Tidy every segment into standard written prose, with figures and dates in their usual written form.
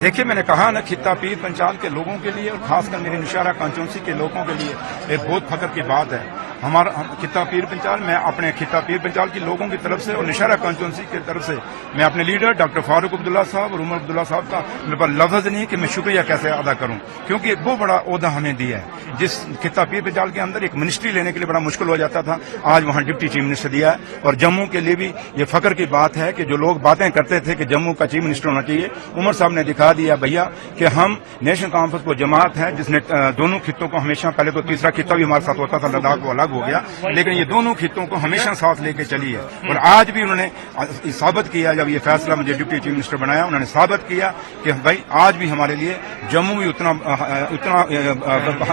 देखिए, मैंने कहा ना, खित्ता पीर पंचाल के लोगों के लिए और खासकर मेरे नौशहरा कॉन्स्टिट्यूंसी के लोगों के लिए एक बहुत फख्र की बात है। हमारा खित्ता पीर पंचाल, मैं अपने खित्ता पीर पंचाल के लोगों की तरफ से और नौशहरा कॉन्स्टिट्यूंसी की तरफ से मैं अपने लीडर डॉक्टर फारूक अब्दुल्ला साहब और उमर अब्दुल्ला साहब का मेरे पास लफ्ज नहीं कि मैं शुक्रिया कैसे अदा करूं, क्योंकि एक बहुत बड़ा ओहदा हमें दिया है। जिस खित्ता पीर पंचाल के अंदर एक मिनिस्ट्री लेने के लिए बड़ा मुश्किल हो जाता था, आज वहां डिप्टी चीफ मिनिस्टर दिया है। और जम्मू के लिए भी ये फख्र की बात है कि जो लोग बातें करते थे कि जम्मू का चीफ मिनिस्टर होना चाहिए, उमर साहब ने दिखा दिया भैया कि हम नेशनल कॉन्फ्रेंस को जमात है जिसने दोनों खित्तों को हमेशा, पहले तो तीसरा खित्ता भी हमारे साथ होता था, लद्दाख वो अलग हो गया, लेकिन ये दोनों खित्तों को हमेशा साथ लेके चली है। और आज भी उन्होंने साबित किया, जब ये फैसला मुझे डिप्टी चीफ मिनिस्टर बनाया, उन्होंने साबित किया कि भाई आज भी हमारे लिए जम्मू भी उतना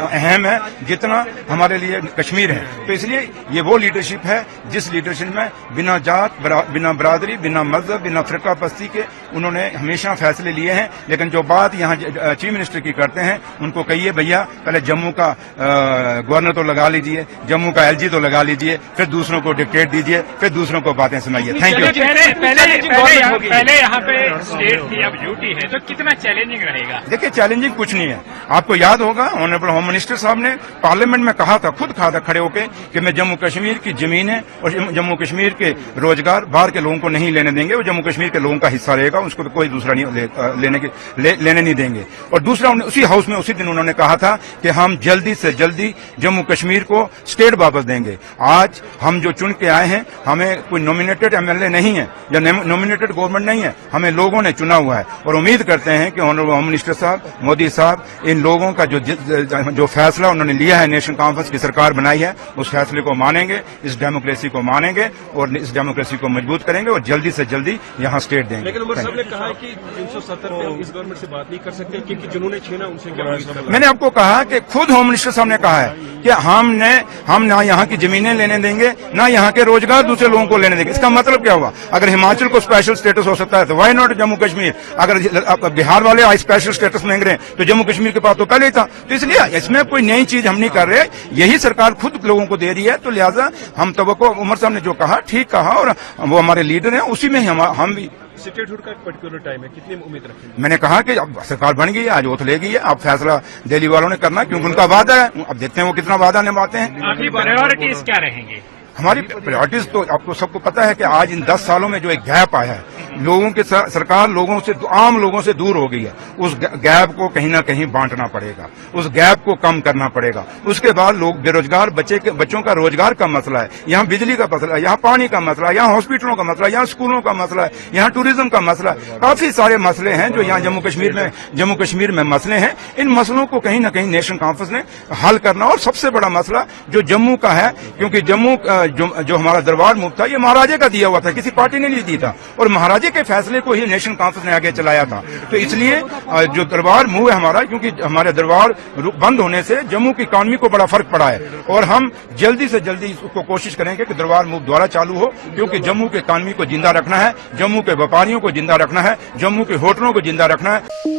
अहम है जितना हमारे लिए कश्मीर है। तो इसलिए ये वो लीडरशिप है जिस लीडरशिप में बिना जात, बिना बरादरी, बिना मजहब, बिना फिरका पस्ती के उन्होंने हमेशा फैसले लिए हैं। लेकिन जो बात यहाँ चीफ मिनिस्टर की करते हैं, उनको कहिए भैया पहले जम्मू का गवर्नर तो लगा लीजिए, जम्मू का एलजी तो लगा लीजिए, फिर दूसरों को डिक्टेट दीजिए, फिर दूसरों को बातें सुनाइए। Thank you. पहले यहाँ पे स्टेट की अब ड्यूटी है, तो कितना चैलेंजिंग रहेगा? देखिए, चैलेंजिंग कुछ नहीं है। आपको याद होगा ऑनरेबल होम मिनिस्टर साहब ने पार्लियामेंट में कहा था, खुद कहा था खड़े होकर कि मैं जम्मू कश्मीर की जमीनें और जम्मू कश्मीर के रोजगार बाहर के लोगों को नहीं लेने देंगे, वो जम्मू कश्मीर के लोगों का हिस्सा रहेगा, उसको तो कोई दूसरा नहीं लेने नहीं देंगे। और दूसरा, उसी हाउस में उसी दिन उन्होंने कहा था कि हम जल्दी से जल्दी जम्मू कश्मीर को स्टेट वापस देंगे। आज हम जो चुन के आए हैं, हमें कोई नॉमिनेटेड एमएलए नहीं है या नॉमिनेटेड गवर्नमेंट नहीं है, हमें लोगों ने चुना हुआ है। और उम्मीद करते हैं कि ऑनरेबल होम मिनिस्टर साहब, मोदी साहब, इन लोगों का जो फैसला उन्होंने लिया है, नेशनल कॉन्फ्रेंस की सरकार बनाई है, उस फैसले को मानेंगे, इस डेमोक्रेसी को मानेंगे और इस डेमोक्रेसी को मजबूत करेंगे और जल्दी से जल्दी यहाँ स्टेट देंगे। लेकिन उमर साहब ने कहा कि 370 पे हम इस गवर्नमेंट से बात नहीं कर सकते क्योंकि जिन्होंने छीना उनसे क्या मतलब? मैंने आपको कहा कि खुद होम मिनिस्टर साहब ने कहा है कि हम ना यहाँ की जमीनें लेने देंगे, ना यहाँ के रोजगार दूसरे लोगों को लेने देंगे। इसका मतलब क्या हुआ? अगर हिमाचल को स्पेशल स्टेटस हो सकता है तो वाई नॉट जम्मू कश्मीर? अगर बिहार वाले आज स्पेशल स्टेटस मांग रहे हैं तो जम्मू कश्मीर के पास तो पहले ही था। तो इसलिए इसमें कोई नई चीज हम नहीं कर रहे, यही सरकार खुद लोगों को दे रही है। तो लिहाजा हम तवक्को, उमर साहब ने जो कहा ठीक कहा, और वो हमारे लीडर हैं, उसी में हम भी। स्टेटहुड का एक पर्टिकुलर टाइम है, कितनी उम्मीद रखेंगे? मैंने कहा कि अब सरकार बन गई है, आज ओथ ले गई है, अब फैसला दिल्ली वालों ने करना, क्योंकि उनका वादा है। अब देखते हैं वो कितना वादा निभाते हैं। आपकी प्रायोरिटीज क्या रहेंगी? हमारी प्रायोरिटीज तो आपको सबको पता है कि आज इन 10 सालों में जो एक गैप आया है, लोगों के सरकार लोगों से, आम लोगों से दूर हो गई है। उस गैप को कहीं ना कहीं बांटना पड़ेगा, उस गैप को कम करना पड़ेगा। उसके बाद लोग बेरोजगार बच्चों का रोजगार का मसला है, यहाँ बिजली का मसला है, यहाँ पानी का मसला है, यहाँ हॉस्पिटलों का मसला है, यहाँ स्कूलों का मसला है, यहाँ टूरिज्म का मसला है। काफी सारे मसले हैं जो यहाँ जम्मू कश्मीर में मसले हैं। इन मसलों को कहीं ना कहीं नेशनल कॉन्फ्रेंस ने हल करना। और सबसे बड़ा मसला जो जम्मू का है, क्योंकि जम्मू जो हमारा दरबार मुफ्त था, ये महाराजे का दिया हुआ था, किसी पार्टी ने नहीं दी था, और महाराजे के फैसले को ही नेशनल कॉन्फ्रेंस ने आगे चलाया था। तो इसलिए जो दरबार मुंह है हमारा, क्योंकि हमारे दरबार बंद होने से जम्मू की इकॉनमी को बड़ा फर्क पड़ा है, और हम जल्दी से जल्दी उसको कोशिश करेंगे कि दरबार मुंह दोबारा चालू हो, क्योंकि जम्मू की इकॉनमी को जिंदा रखना है, जम्मू के व्यापारियों को जिंदा रखना है, जम्मू के होटलों को जिंदा रखना है।